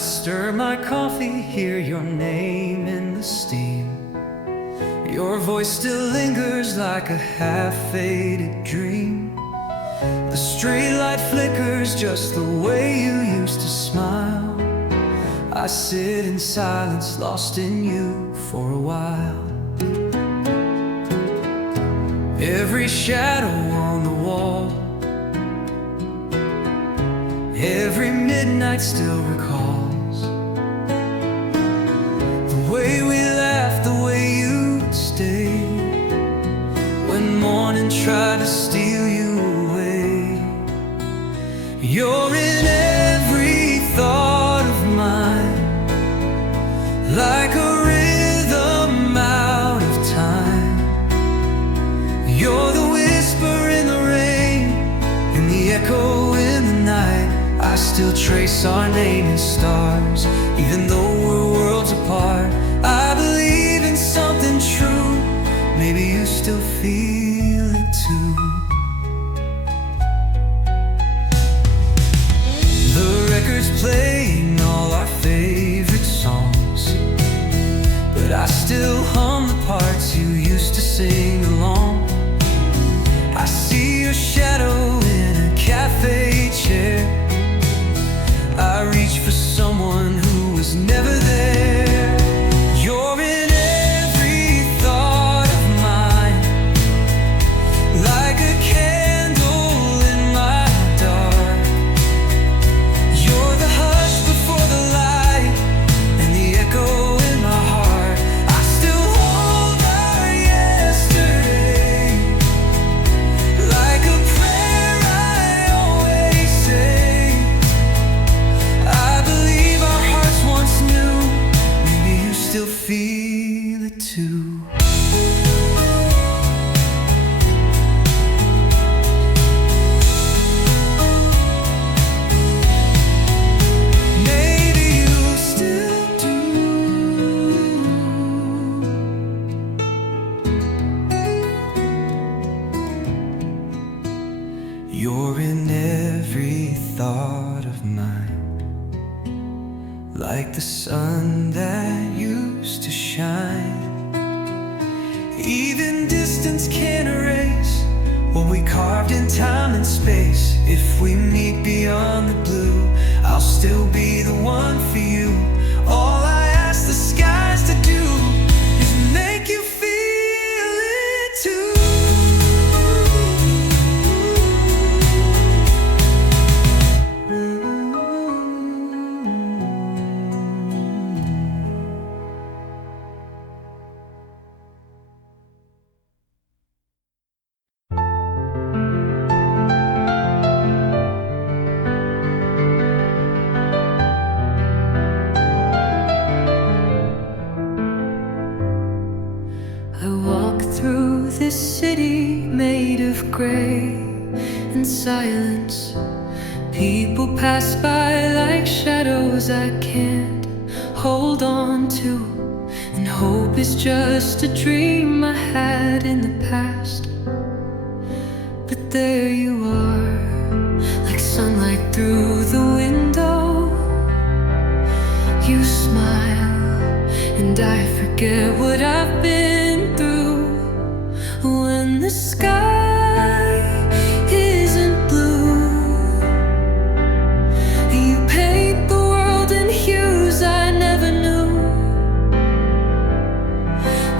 stir my coffee, hear your name in the steam. Your voice still lingers like a half-faded dream. The street light flickers just the way you used to smile. I sit in silence, lost in you for a while. Every shadow on the wall, every midnight still recalls the way we laughed, the way you'd stay when morning tried to steal you away. You're in every thought of mine, like a rhythm out of time. You're the whisper in the rain, and the echo in the night. I still trace our name in stars, even though we're worlds apart. I believe in something true, maybe you still feel it too. The record's playing all our favorite songs, but I still hum the parts you used to sing along. I see your shadow in a cafe chair. I reach for someone who was never there. You're in every thought of mine, like a candle in my dark. You're the hush before the light, and the echo in my heart. I still hold our yesterday, like a prayer I always say. Still feel it too. Maybe you still do. You're in every thought of mine, like the sun that used to shine. Even distance can't erase what we carved in time and space. If we meet beyond the blue, I'll still be the one for you. All I ask the skies to do is make you feel it too. This city made of gray and silence. People pass by like shadows I can't hold on to, and hope is just a dream I had in the past. But there you are, like sunlight through the window. You smile, and I forget what I've been through. When the sky isn't blue, you paint the world in hues I never knew.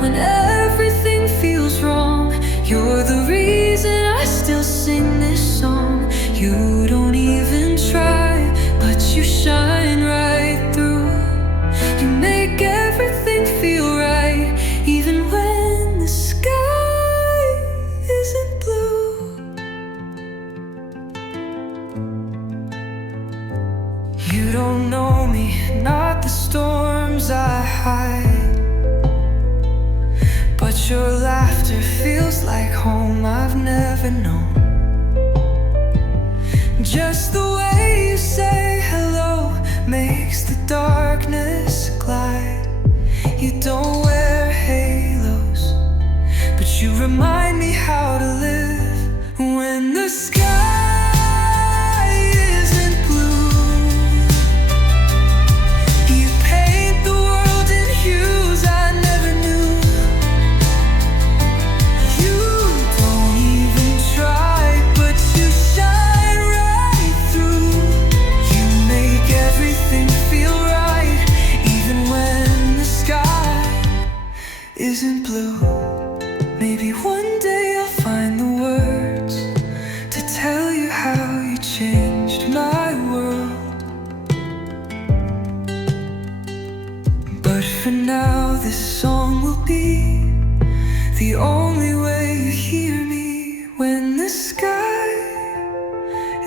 When everything feels wrong, you're the reason I still sing this song. You don't even try, but you shine right through. You make everything feel right, even when the sky isn't blue. You don't know me, not the storms I hide, but your laughter feels like home I've never known. Just the way you say hello makes the darkness glide. You don't wear halos, but you remind me how to live. When the sky isn't blue, isn't blue. Maybe one day I'll find the words to tell you how you changed my world. But for now, this song will be the only way you hear me when the sky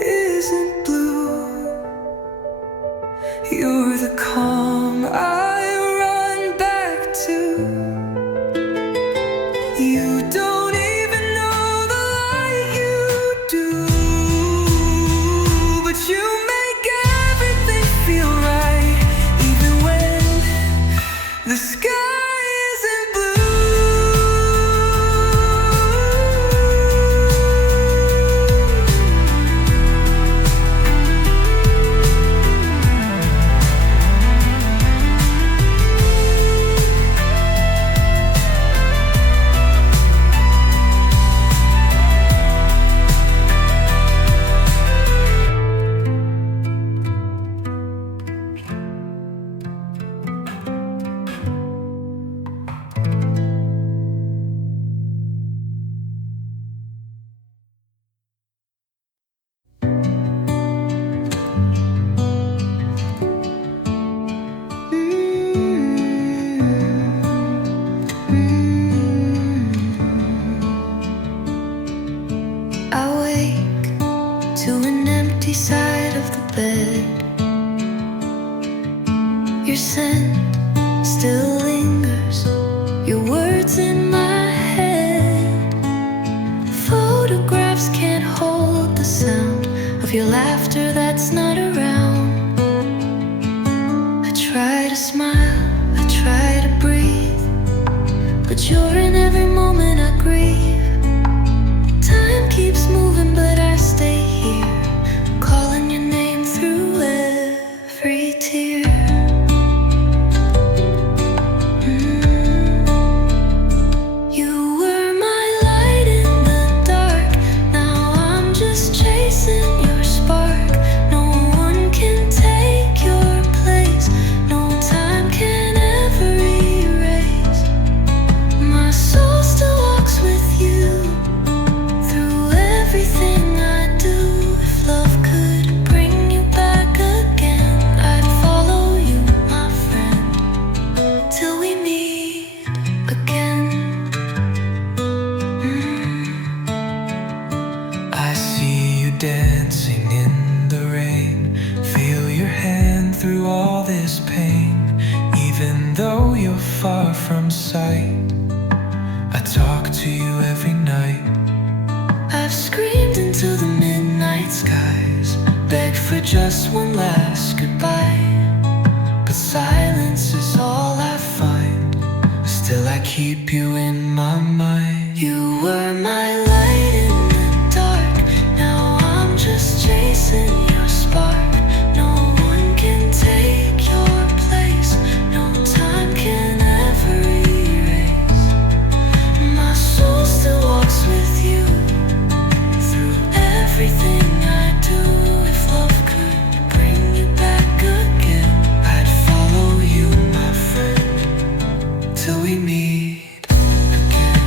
isn't blue. You're the calm I run back to. You don't even know the light you do, but you make everything feel right, even when the sky isn't blue. I wake to an empty side of the bed. Your scent still lingers, your words in my head. Photographs can't hold the sound of your laughter that's not around. I try to smile, I try to breathe, but you're in every moment I grieve. Time keeps moving, but I stay here, calling your name through every tear. You were my light in the dark, now I'm just chasing your spark. No one can take your place, no time can ever erase. My soul still walks with you through everything I do. If love could bring you back again, I'd follow you, my friend, till we meet again. I see you dancing in the rain, feel your hand through all this pain. Even though you're far from sight, I talk to you every night. I've screamed into the midnight skies, begged for just one last goodbye, but silence is all I find. Still I keep you in my mind. You were my light in the dark, now I'm just chasing your spark. No one can take your place, no time can ever erase. My soul still walks with you through everything I do. If love could bring you back again, I'd follow you, my friend, till we meet again.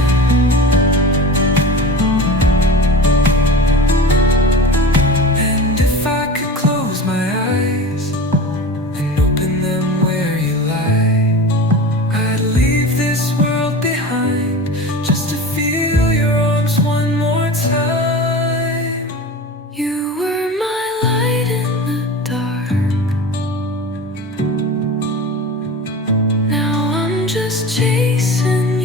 And if I could close my eyes and open them where you lie, I'd leave this world behind just to feel your arms one more time. You were my light in the dark, now I'm just chasing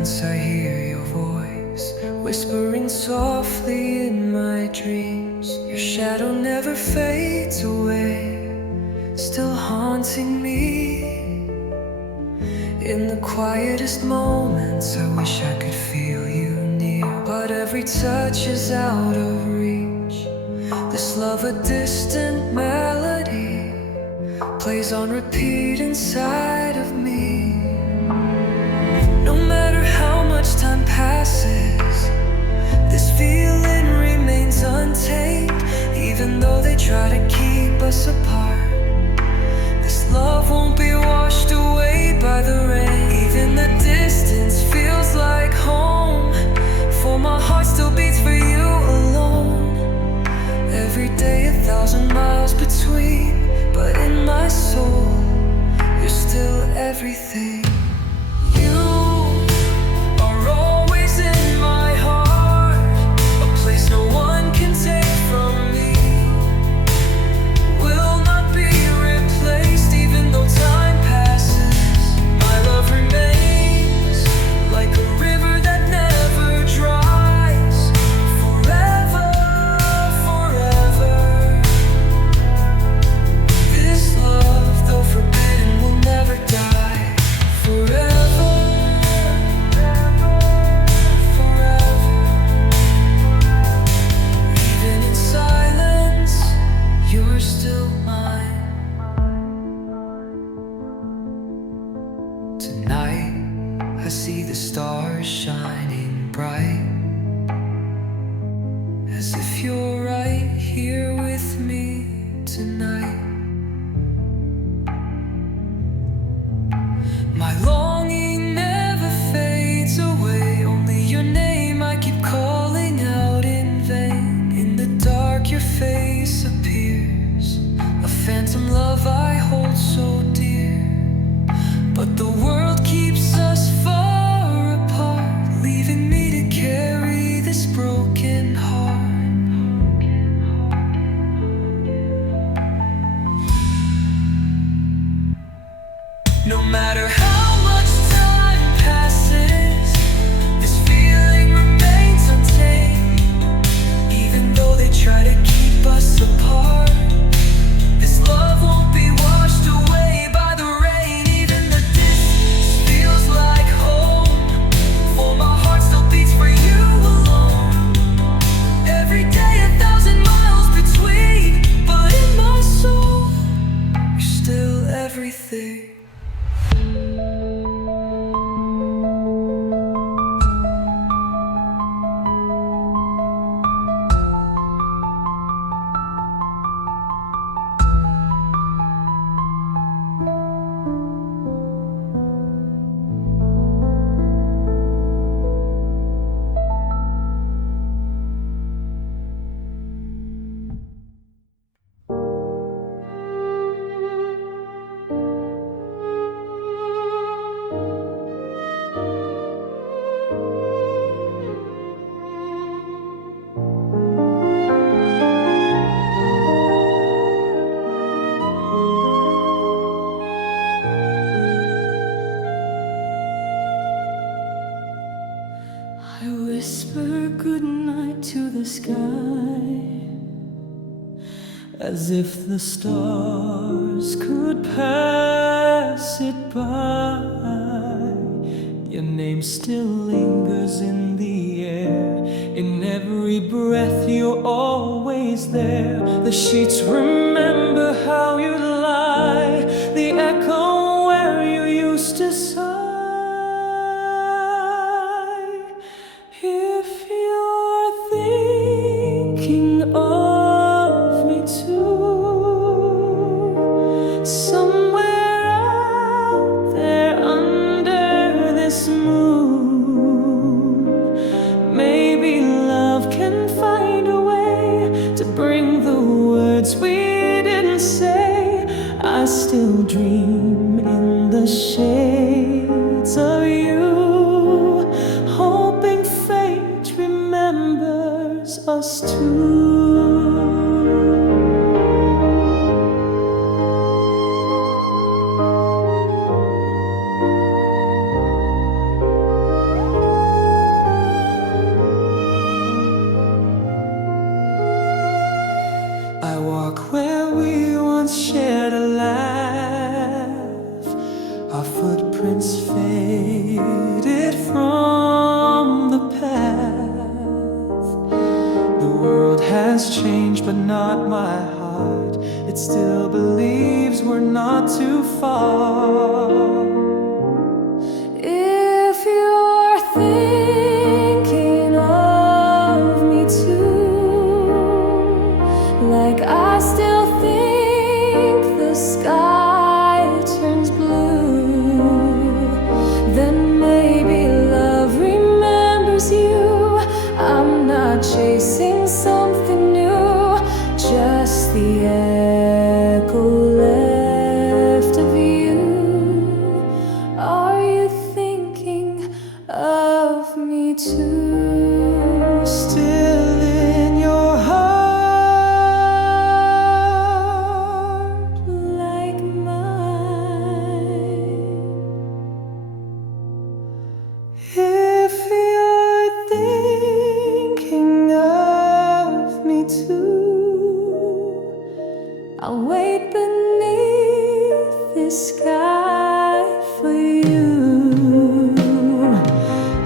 silence I hear your voice, whispering softly in my dreams. Your shadow never fades away, still haunting me. In the quietest moments I wish I could feel you near, but every touch is out of reach. This love, a distant melody, plays on repeat inside of me. No matter how much time passes, this feeling remains untamed. Even though they try to keep us apart, this love won't be washed away by the rain. Even the distance feels like home, for my heart still beats for you alone. Every day 1,000 miles between, but in my soul, you're still everything. You are always in my heart, a place no one can take from me. Will not be replaced, even though time passes. My love remains like a river that never dries. Forever, forever. This love, though forbidden, will never die. Forever, forever. Even in silence, you're still mine. Tonight, I see the stars shining bright, as if you're right here with me tonight. My longing never fades away, only your name I keep calling out in vain. In the dark your face appears, a phantom love I hold so dear. But the world keeps us far apart, leaving me to carry this broken heart. No matter how much time passes, this feeling remains untamed. Even though they try to keep us apart, this love won't be washed away by the rain. Even the distance feels like home, for my heart still beats for you alone. Every day 1,000 miles between, but in my soul, you're still everything. I whisper goodnight to the sky, as if the stars could pass it by. Your name still lingers in the air, in every breath you're always there. The sheets remember how you lie, the echo where you used to sigh. If you're thinking of me too, somewhere out there under this moon, maybe love can find a way to bring the words we didn't say. I still dream in the shades of you, hoping fate remembers us two. walk where we once shared a laugh. Our footprints faded from the path. The world has changed, but not my heart. It still believes we're not too far. If you're thinking of me too, like I still think the sky turns blue, then maybe love remembers you. I'm not chasing something new, just the echo left of you. Are you thinking of me too? Still in your heart like mine. If you're thinking of me too, I'll wait beneath this sky for you.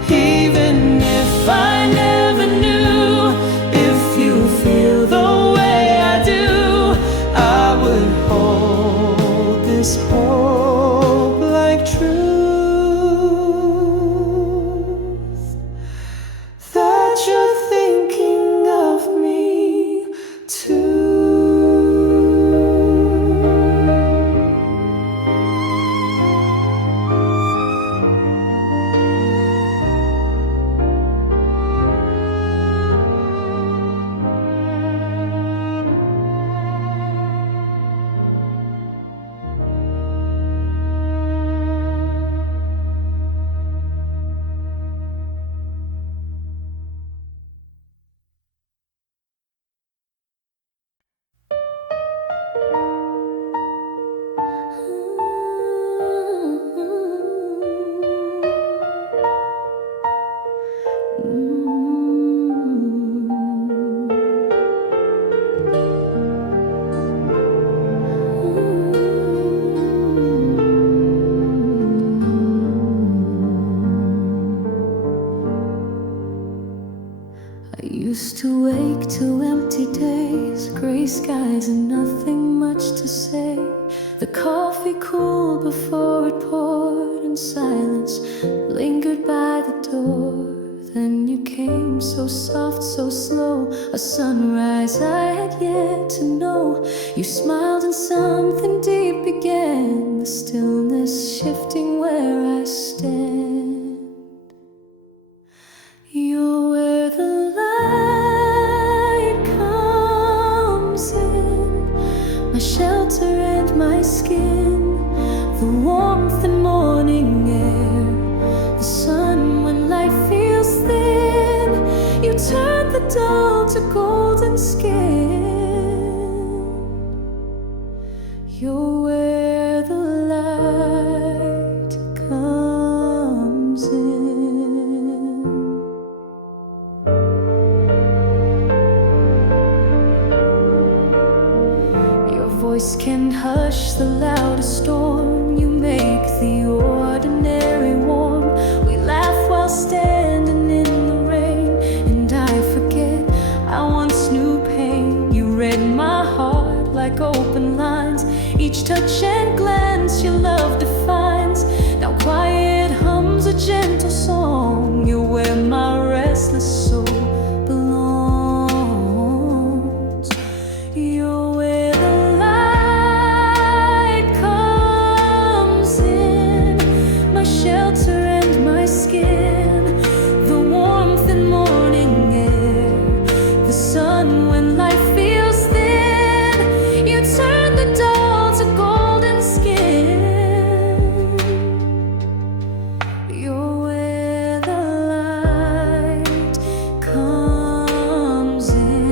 Even if I never knew if you feel the way I do, I would hold this hope like truth, that you're thinking of me too. I used to wake to empty days, gray skies and nothing much to say. The coffee cooled before it poured, and silence lingered by the door. Then you came so soft, so slow, a sunrise I had yet to know. You smiled and something deep began, the stillness shifting where I stand. You're where the light comes in, my shelter and my skin, the warmth and morning air, the sun when life feels thin. You turn the dull to golden skin. You're where the light comes in. Your voice can hush the loudest storm. You make the ordinary warm. We laugh while standing in the rain, and I forget I once knew pain. You read my heart like open lines, each touch and glance your love defines. Now quiet hums a gentle song. You're where my restless soul belongs. You're where the light comes in, my shelter and my skin, the warmth and morning air, the sun when life feels thin. You turn the dull to golden skin. You're where the light comes in.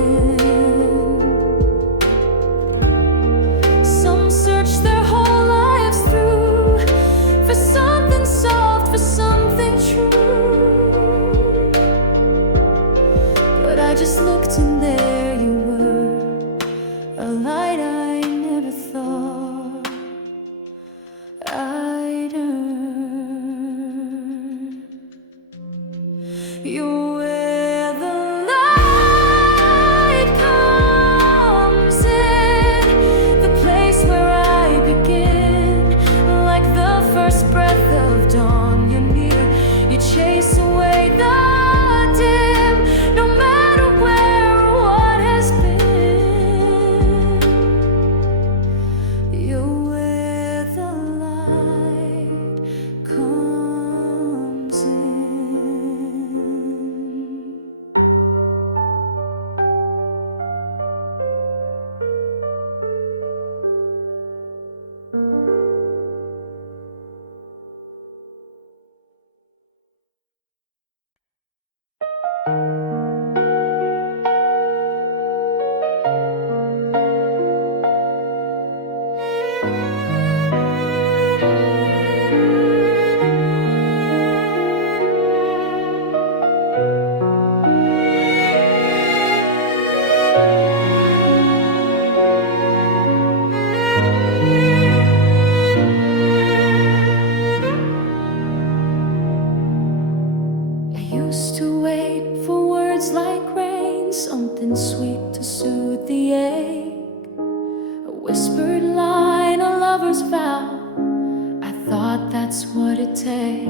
Some search their whole lives through for something soft, for something true, but I just looked in there. something sweet to soothe the ache, a whispered line, a lover's vow. I thought that's what it takes,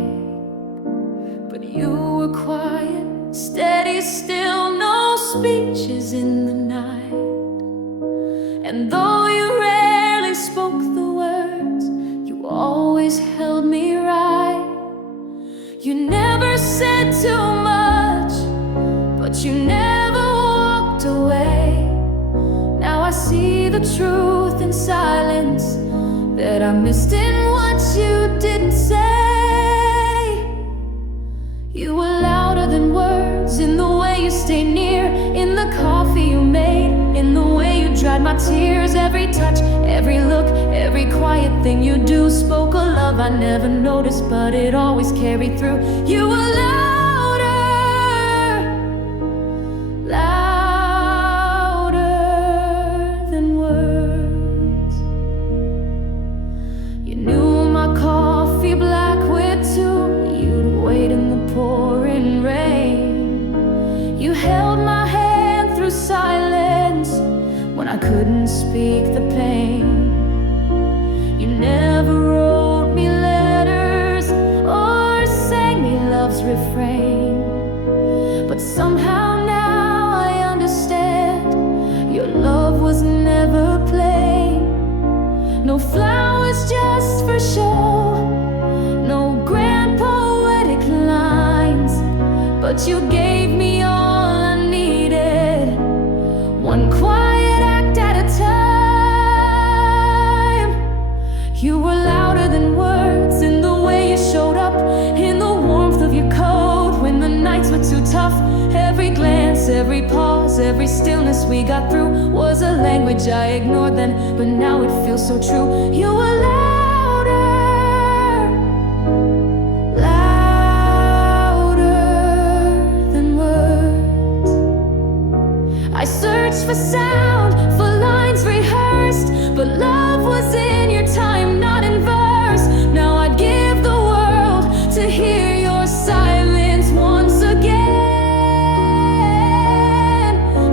but you were quiet, steady, still, no speeches in the night. And though you rarely spoke the words, you always held me right. You never said too much, but you never walked away. Now I see the truth in silence that I missed in what you didn't say. You were louder than words, in the way you stayed near, in the coffee you made, in the way you dried my tears. Every touch, every look, every quiet thing you do spoke a love I never noticed, but it always carried through. You were louder, louder than words. You knew my coffee black with two, you'd wait in the pouring rain. You held my hand through silence when I couldn't speak the pain. You never wrote me letters or sang me love's refrain, but somehow now I understand your love was never plain. No flowers just for show, no grand poetic lines, but you gave me all I needed, one quiet act at a time. You were louder than words, in the way you showed up, in the warmth of your coat when the nights were too tough. Every glance, every pause, every stillness we got through was a language I ignored then, but now it feels so true. You were louder, louder than words. I searched for sound, for lines rehearsed, but love was in your time, not in verse. Now I'd give the world to hear your silence once again,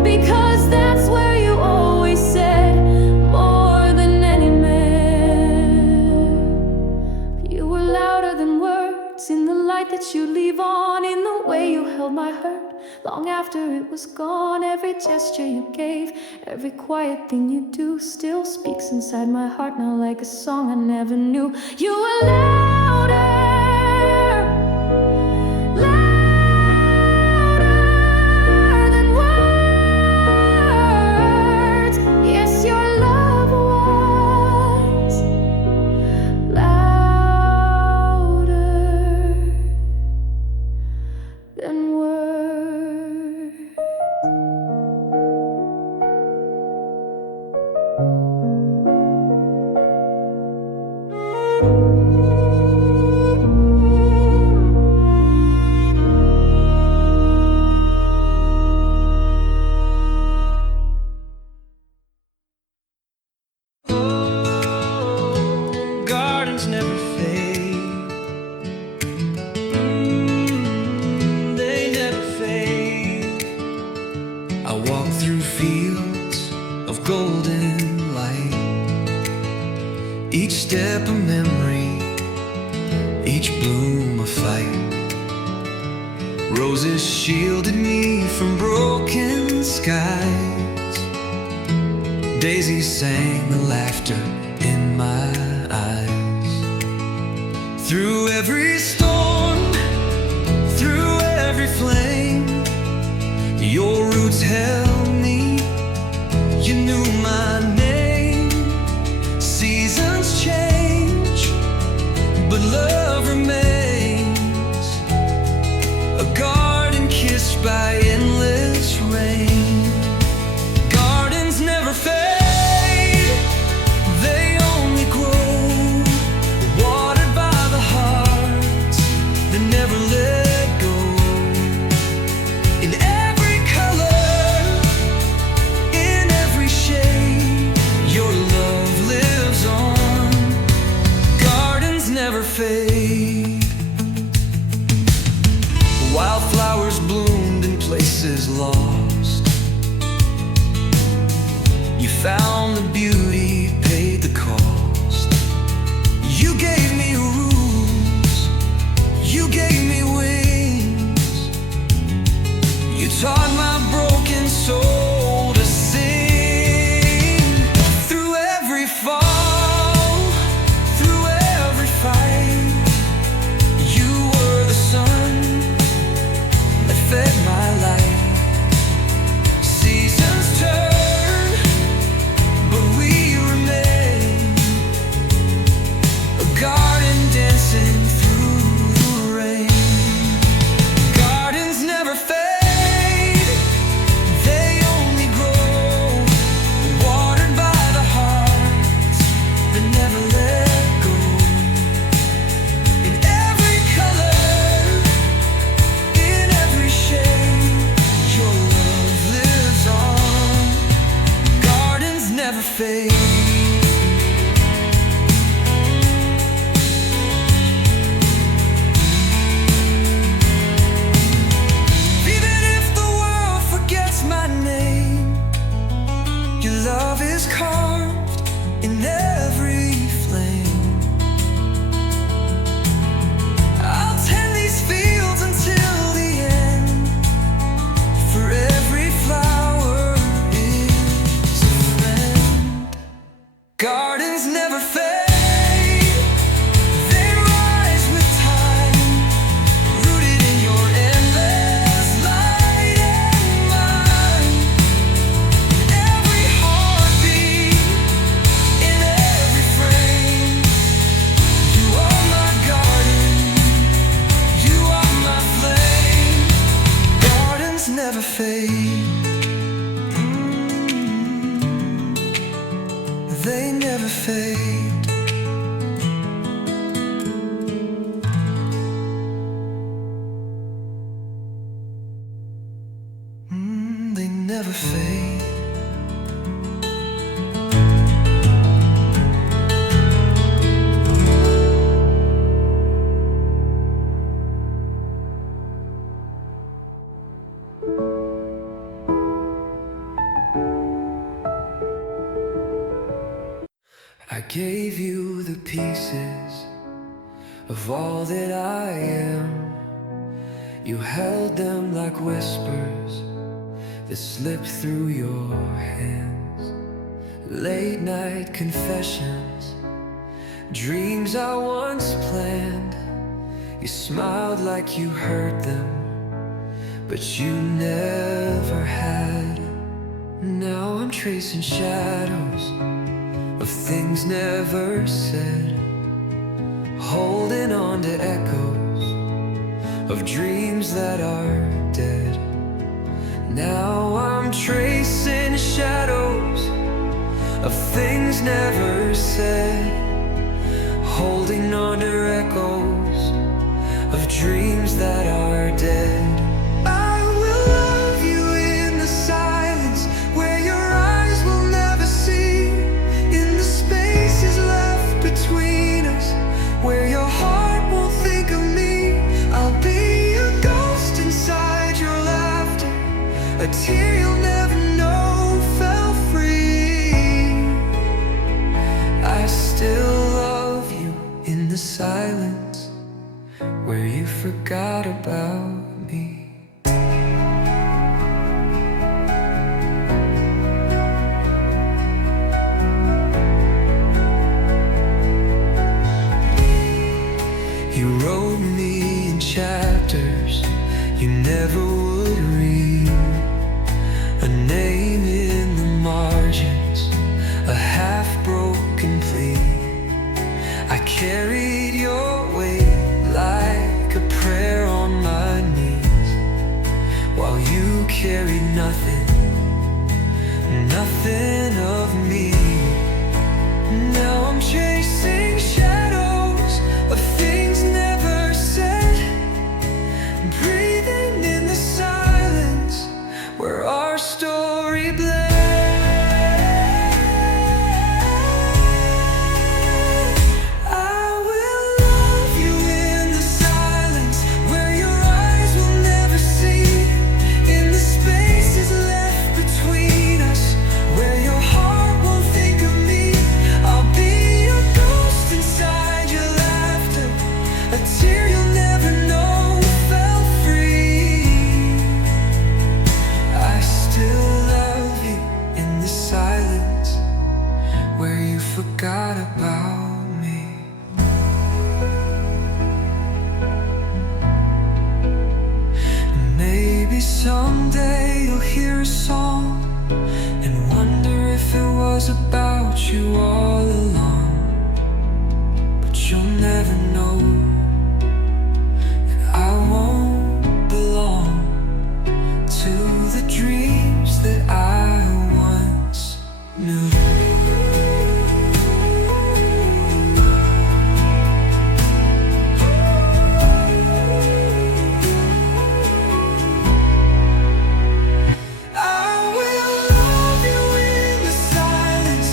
because that's where you always said more than any man. You were louder than words, in the light that you leave on, in the way you held my hurt long after it was gone. Every gesture you gave, every quiet thing you do still speaks inside my heart now like a song I never knew. You were louder, louder than words. Yes, your love was louder than words. Gardens never fade. They never fade. I walk through fields of golden light. Each step a memory, each bloom a fight. Roses shielded me from broken skies. Daisies sang the laughter in my eyes. Through every storm, through every flame, your roots held me. You knew my name. Seasons change, but love remains. A garden kissed by endless rain. Gardens never fade, they only grow, watered by the hearts that never let go. In every color, fade. Even if the world forgets my name, your love is carved in every flame. I'll tend these fields until the end, for every flower is a friend. Gardens never fade, they rise with time, rooted in your endless light and mine. In every heartbeat, in every frame, you are my garden, you are my flame. Gardens never fade, they never fade. They never fade. I gave you the pieces of all that I am. You held them like whispers that slipped through your hands. Late night confessions, dreams I once planned. You smiled like you heard them, but you never had. Now I'm tracing shadows of things never said, holding on to echoes of dreams that are dead. Now I'm tracing shadows of things never said, holding on to echoes of dreams that are dead. I will love you in the silence where your eyes will never see, in the spaces left between us where your heart won't think of me. I'll be a ghost inside your laughter, a tear you'll never know fell free. I still love you in the silence where you forgot about me. You wrote me in chapters you never would read, a name in the margins, a half-broken plea. I carried your weight like a prayer on my knees, while you carried nothing, nothing of me. Now I'm chasing shadows of things never said, breathing in the silence where our story bled. I will love you in the silence where your eyes will never see, in the spaces left between us where your heart won't think of me. I'll be a ghost inside your laughter, a tear you'll never know fell free. I still love you in the silence where you forgot about me. Maybe someday you'll hear a song and wonder if it was about you all along, but you'll never know that I won't belong to the dreams that I once knew. I will love you in the silence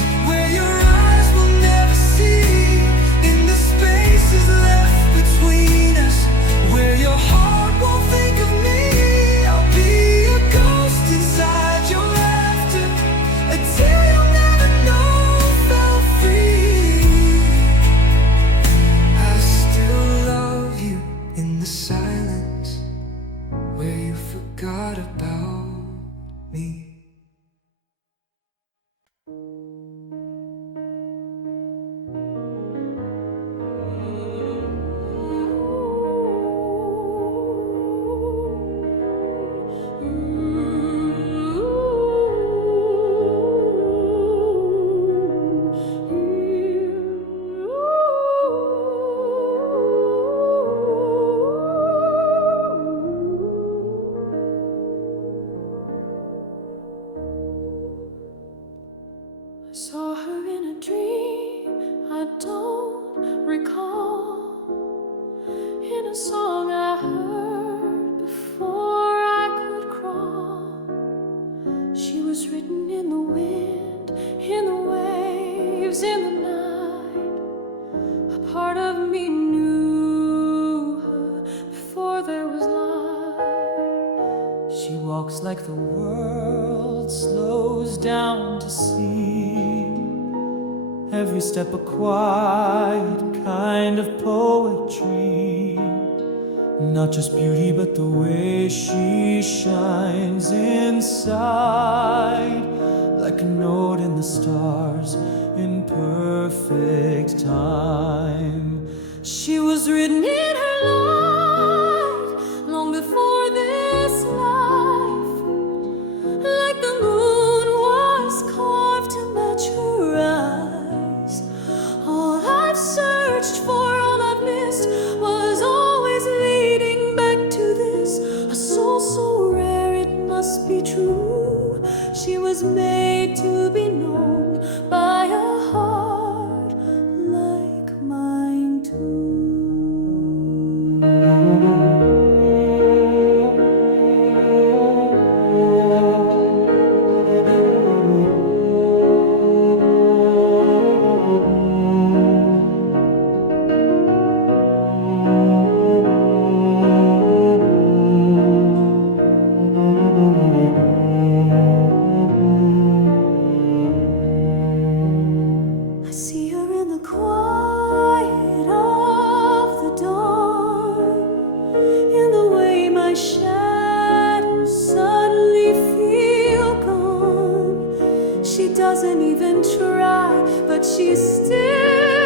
recall in a song I heard before I could crawl. She was written in the wind, in the waves, in the night. A part of me knew her before there was light. She walks like the world slows down to see. Every step a quiet kind of poetry. Not just beauty, but the way she shines inside, like a note in the stars in perfect time. She was written in her life, long before this life, like the moon was carved to match her eyes. All I've searched for, all I've missed, was always leading back to this. A soul so rare it must be true. She was made to be known by a heart like mine too. I see her in the quiet of the dawn, in the way my shadows suddenly feel gone. She doesn't even try, but she's still